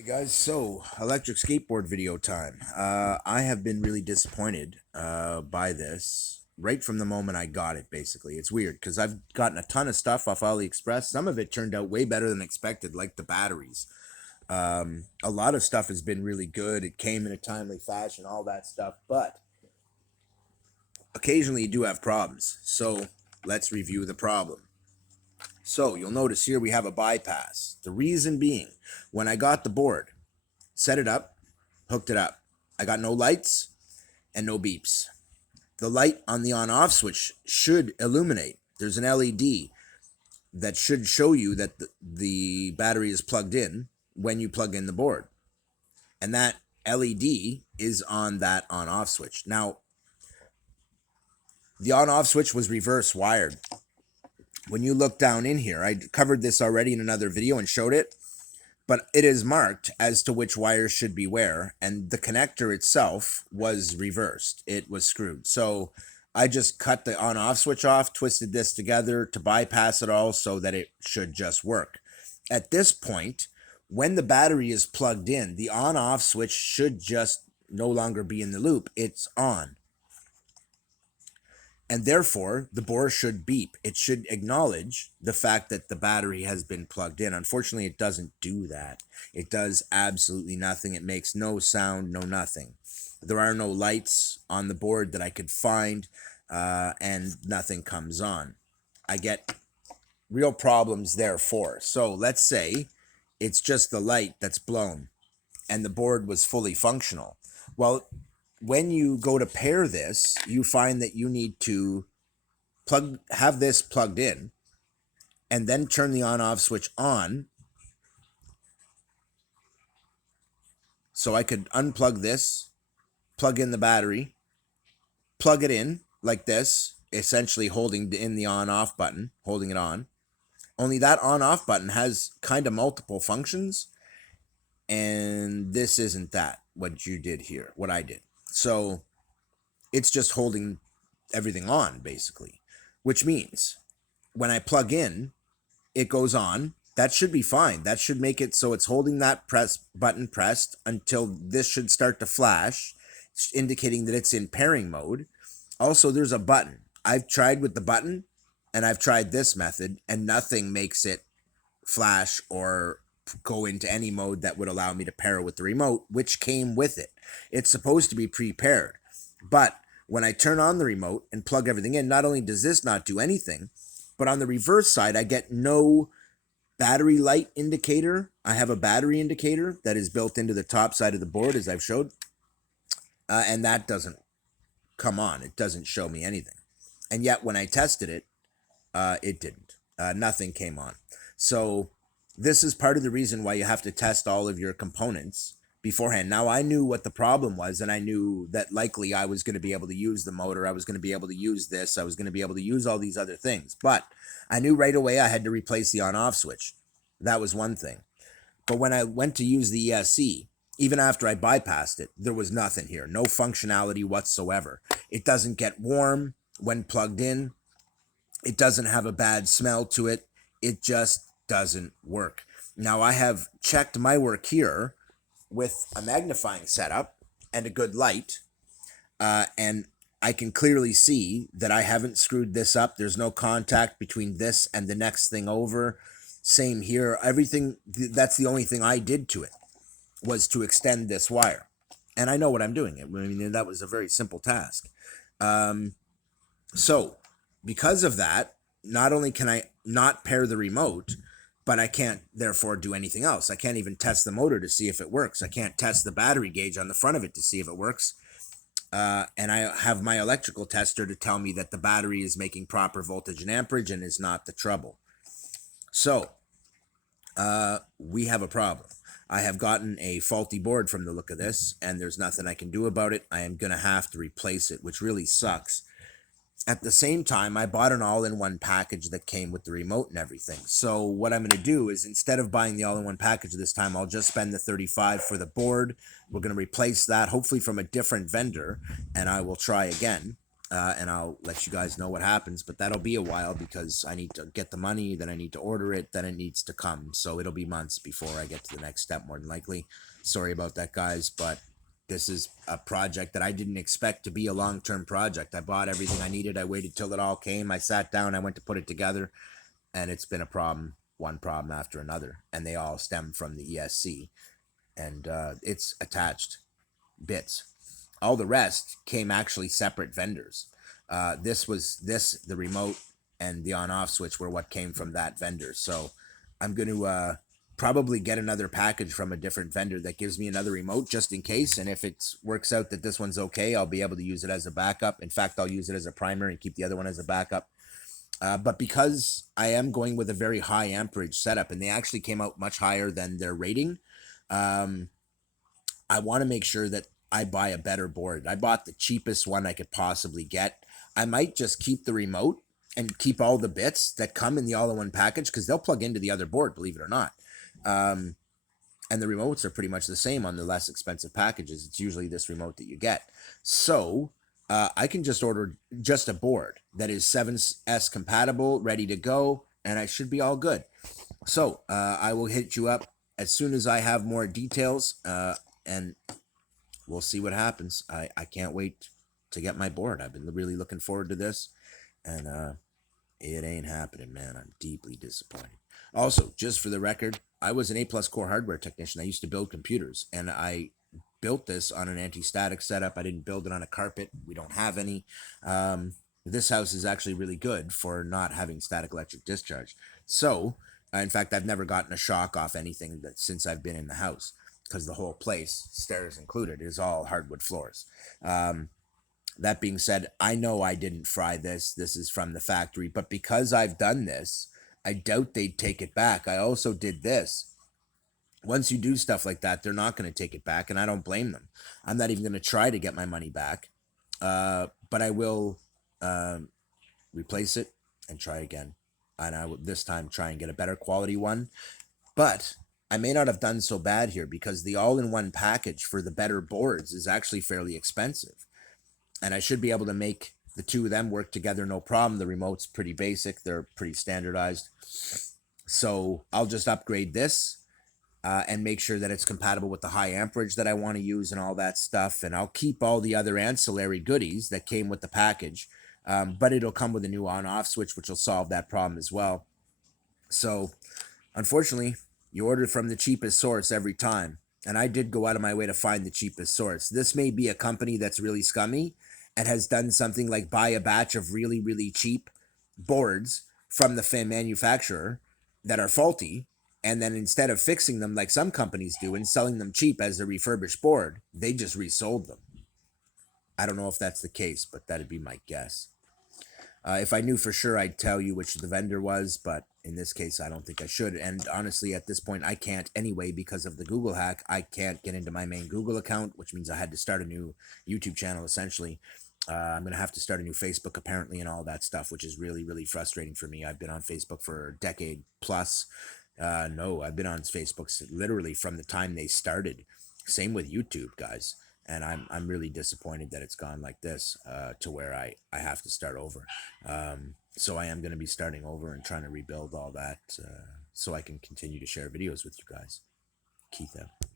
Hey guys, so electric skateboard video time. I have been really disappointed by this right from the moment I got it, basically. It's weird because I've gotten a ton of stuff off AliExpress. Some of it turned out way better than expected, like the batteries. A lot of stuff has been really good. It came in a timely fashion, all that stuff, but occasionally you do have problems. So let's review the problem. So you'll notice here we have a bypass. The reason being, when I got the board, set it up, hooked it up. I got no lights and no beeps. The light on the on off switch should illuminate. There's an LED that should show you that the battery is plugged in when you plug in the board. And that LED is on that on off switch. Now, the on off switch was reverse wired. When you look down in here, I covered this already in another video and showed it, but it is marked as to which wires should be where, and the connector itself was reversed. It was screwed. So I just cut the on-off switch off, twisted this together to bypass it all so that it should just work. At this point, when the battery is plugged in, the on-off switch should just no longer be in the loop. It's on. And therefore, the board should beep. It should acknowledge the fact that the battery has been plugged in. Unfortunately, it doesn't do that. It does absolutely nothing. It makes no sound, no nothing. There are no lights on the board that I could find, and nothing comes on. I get real problems therefore. So let's say it's just the light that's blown and the board was fully functional. Well, when you go to pair this, you find that you need to have this plugged in and then turn the on-off switch on. So I could unplug this, plug in the battery, plug it in like this, essentially holding in the on-off button, holding it on. Only that on-off button has kind of multiple functions, and this isn't that, what you did here, what I did. So it's just holding everything on, basically, which means when I plug in, it goes on. That should be fine. That should make it so it's holding that button pressed until this should start to flash, indicating that it's in pairing mode. Also, there's a button. I've tried with the button, and I've tried this method, and nothing makes it flash or go into any mode that would allow me to pair with the remote, which came with it. It's supposed to be pre-paired. But when I turn on the remote and plug everything in, not only does this not do anything, but on the reverse side, I get no battery light indicator. I have a battery indicator that is built into the top side of the board, as I've showed, and that doesn't come on. It doesn't show me anything. And yet, when I tested it, it didn't. Nothing came on. So this is part of the reason why you have to test all of your components beforehand. Now, I knew what the problem was, and I knew that likely I was going to be able to use the motor. I was going to be able to use this. I was going to be able to use all these other things. But I knew right away I had to replace the on-off switch. That was one thing. But when I went to use the ESC, even after I bypassed it, there was nothing here. No functionality whatsoever. It doesn't get warm when plugged in. It doesn't have a bad smell to it. It just doesn't work. Now, I have checked my work here with a magnifying setup and a good light, and I can clearly see that I haven't screwed this up. There's no contact between this and the next thing over. Same here. Everything, that's the only thing I did to it, was to extend this wire. And I know what I'm doing. I mean, that was a very simple task. So because of that, not only can I not pair the remote, but I can't therefore do anything else. I can't even test the motor to see if it works. I can't test the battery gauge on the front of it to see if it works. And I have my electrical tester to tell me that the battery is making proper voltage and amperage and is not the trouble. So we have a problem. I have gotten a faulty board from the look of this, and there's nothing I can do about it. I am going to have to replace it, which really sucks. At the same time, I bought an all-in-one package that came with the remote and everything. So what I'm going to do is, instead of buying the all-in-one package this time, I'll just spend the $35 for the board. We're going to replace that, hopefully from a different vendor, and I will try again. and I'll let you guys know what happens. But that'll be a while because I need to get the money, then I need to order it, then it needs to come. So it'll be months before I get to the next step, more than likely. Sorry about that, guys, but this is a project that I didn't expect to be a long-term project. I bought everything I needed. I waited till it all came. I sat down. I went to put it together, and it's been a problem, one problem after another, and they all stem from the ESC, and it's attached bits. All the rest came actually separate vendors. The remote and the on-off switch were what came from that vendor. So I'm going to probably get another package from a different vendor that gives me another remote just in case. And if it works out that this one's okay, I'll be able to use it as a backup. In fact, I'll use it as a primary and keep the other one as a backup. But because I am going with a very high amperage setup, and they actually came out much higher than their rating, I want to make sure that I buy a better board. I bought the cheapest one I could possibly get. I might just keep the remote and keep all the bits that come in the all-in-one package because they'll plug into the other board, believe it or not. And the remotes are pretty much the same on the less expensive packages. It's usually this remote that you get. So I can just order just a board that is 7S compatible, ready to go, and I should be all good. So I will hit you up as soon as I have more details, and we'll see what happens. I can't wait to get my board. I've been really looking forward to this, and it ain't happening, man. I'm deeply disappointed. Also, just for the record, I was an A+ core hardware technician. I used to build computers, and I built this on an anti-static setup. I didn't build it on a carpet. We don't have any. This house is actually really good for not having static electric discharge. So, in fact, I've never gotten a shock off anything since I've been in the house because the whole place, stairs included, is all hardwood floors. That being said, I know I didn't fry this. This is from the factory. But because I've done this, I doubt they'd take it back. I also did this. Once you do stuff like that, they're not going to take it back, and I don't blame them. I'm not even going to try to get my money back. But I will replace it and try again. And I will this time try and get a better quality one. But I may not have done so bad here because the all-in-one package for the better boards is actually fairly expensive. And I should be able to make the two of them work together no problem. The remote's pretty basic. They're pretty standardized. So I'll just upgrade this and make sure that it's compatible with the high amperage that I want to use and all that stuff. And I'll keep all the other ancillary goodies that came with the package. But it'll come with a new on-off switch, which will solve that problem as well. So, unfortunately, you order from the cheapest source every time. And I did go out of my way to find the cheapest source. This may be a company that's really scummy and has done something like buy a batch of really, really cheap boards from the manufacturer that are faulty. And then instead of fixing them like some companies do and selling them cheap as a refurbished board, they just resold them. I don't know if that's the case, but that'd be my guess. If I knew for sure, I'd tell you which the vendor was, but in this case, I don't think I should. And honestly, at this point, I can't anyway because of the Google hack. I can't get into my main Google account, which means I had to start a new YouTube channel, essentially. I'm going to have to start a new Facebook, apparently, and all that stuff, which is really, really frustrating for me. I've been on Facebook for a decade plus. No, I've been on Facebook literally from the time they started. Same with YouTube, guys. And I'm really disappointed that it's gone like this to where I have to start over. So I am going to be starting over and trying to rebuild all that so I can continue to share videos with you guys. Keith out.